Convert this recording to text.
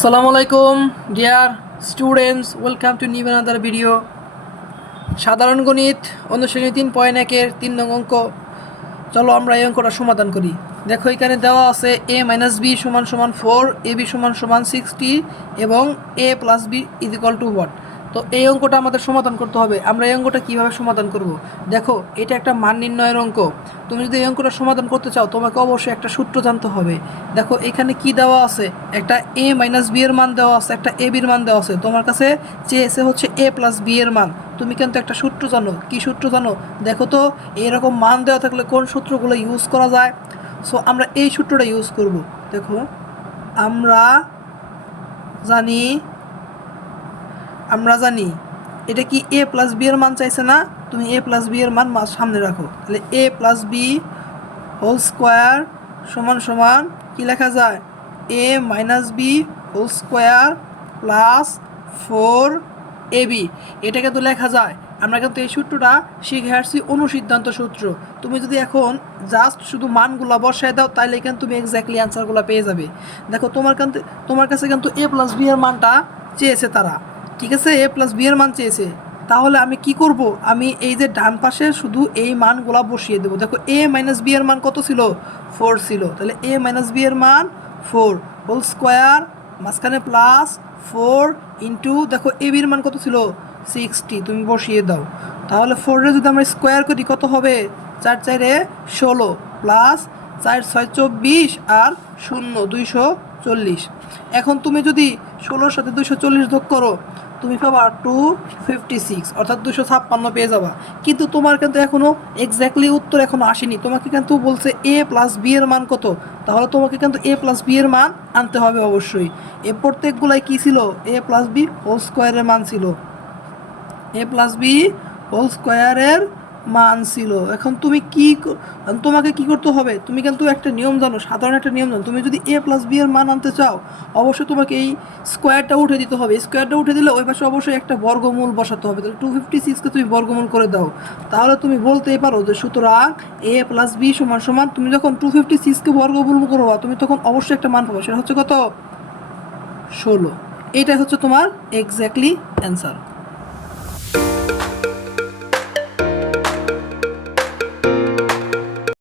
আসসালামু আলাইকুম dear students welcome to new another video সাধারণ গণিত অনুশ্রেণী তিন পয়েন্ট একের তিন নং অঙ্ক। চলো আমরা এই অঙ্কটা সমাধান করি। দেখো, এখানে দেওয়া আছে এ মাইনাস বি সমান সমান ফোর এ বি সমান সমান সিক্সটি এবং A plus B is equal to what তো এই অঙ্কটা আমাদের সমাধান করতে হবে। আমরা এই অঙ্কটা কীভাবে সমাধান করব? দেখো, এটা একটা মান নির্ণয়ের অঙ্ক। তুমি যদি এই অঙ্কটা সমাধান করতে চাও, তোমাকে অবশ্যই একটা সূত্র জানতে হবে। দেখো, এখানে কি দেওয়া আছে? একটা এ মাইনাস বি এর মান দেওয়া আছে, একটা এ বির মান দেওয়া আছে। তোমার কাছে চেয়েছে হচ্ছে এ প্লাস বি এর মান। তুমি কিন্তু একটা সূত্র জানো। কি সূত্র জানো? দেখো তো, এরকম মান দেওয়া থাকলে কোন সূত্রগুলো ইউজ করা যায়? সো আমরা এই সূত্রটা ইউজ করব। দেখো, আমরা জানি আমরা জানি, এটা কি এ প্লাস বি এর মান চাইছে না? তুমি এ প্লাস বি এর মান সামনে রাখো। তাহলে A plus B whole square সমান সমান কি লেখা যায়? A minus B whole square plus four A B এটাকে তো লেখা যায়। আমরা কিন্তু এই সূত্রটা শিখে আসছি অনুসিদ্ধান্ত সূত্র। তুমি যদি এখন জাস্ট শুধু মানগুলা বসায় দাও তাহলে কিন্তু তুমি এক্স্যাক্টলি অ্যান্সারগুলো পেয়ে যাবে। দেখো তোমার কাছে তোমার কাছে কিন্তু এ প্লাস বি এর মানটা চেয়েছে তারা। ঠিক আছে এ প্লাস বি এর মান চেয়েছে, তাহলে আমি কি করব? আমি এই যে ডান পাশে শুধু এই মানগুলা বসিয়ে দেবো। দেখো এ মাইনাস বি এর মান কত ছিল? ফোর ছিল। তাহলে এ মাইনাস বি এর মান ফোর হোল স্কোয়ার মাঝখানে প্লাস ফোর ইন্টু দেখো এ বির মান কত ছিল? সিক্সটি তুমি বসিয়ে দাও। তাহলে ফোরের যদি আমরা স্কোয়ার করি, কত হবে? চার চারে ষোলো প্লাস চার ছয় চব্বিশ আর শূন্য দুইশো চল্লিশ। এখন তুমি যদি ষোলোর সাথে দুইশো চল্লিশ যোগ করো তুমি পাবা টু ফিফটি সিক্স অর্থাৎ দুশো ছাপ্পান্ন পেয়ে যাবা। কিন্তু তোমার কিন্তু এখনও এক্স্যাক্টলি উত্তর এখনও আসেনি। তোমাকে কিন্তু বলছে এ প্লাস বি এর মান কত? তাহলে তোমাকে কিন্তু এ প্লাস বি এর মান আনতে হবে অবশ্যই। এ প্রত্যেকগুলাই কী ছিল? এ প্লাস বি হোল স্কোয়ারের মান ছিল। এ প্লাস বি হোল স্কোয়ারের মান ছিল। এখন তুমি কি তোমাকে কি করতে হবে? তুমি কিন্তু একটা নিয়ম জানো, সাধারণ একটা নিয়ম জানো। তুমি যদি এ প্লাস বি এর মান আনতে চাও, অবশ্যই তোমাকে এই স্কোয়ারটা উঠে দিতে হবে। স্কোয়ারটা উঠে দিলে ওই পাশে অবশ্যই একটা বর্গমূল বসাতে হবে। তাহলে টু ফিফটি সিক্সকে তুমি বর্গমূল করে দাও। তাহলে তুমি বলতেই পারো যে সুতরাং এ প্লাস বি সমান সমান তুমি যখন টু ফিফটি সিক্সকে বর্গমূল করবা, তুমি তখন অবশ্যই একটা মান পাবে। সেটা হচ্ছে কত? ষোলো। এটাই হচ্ছে তোমার এক্স্যাক্টলি অ্যান্সার Thank you.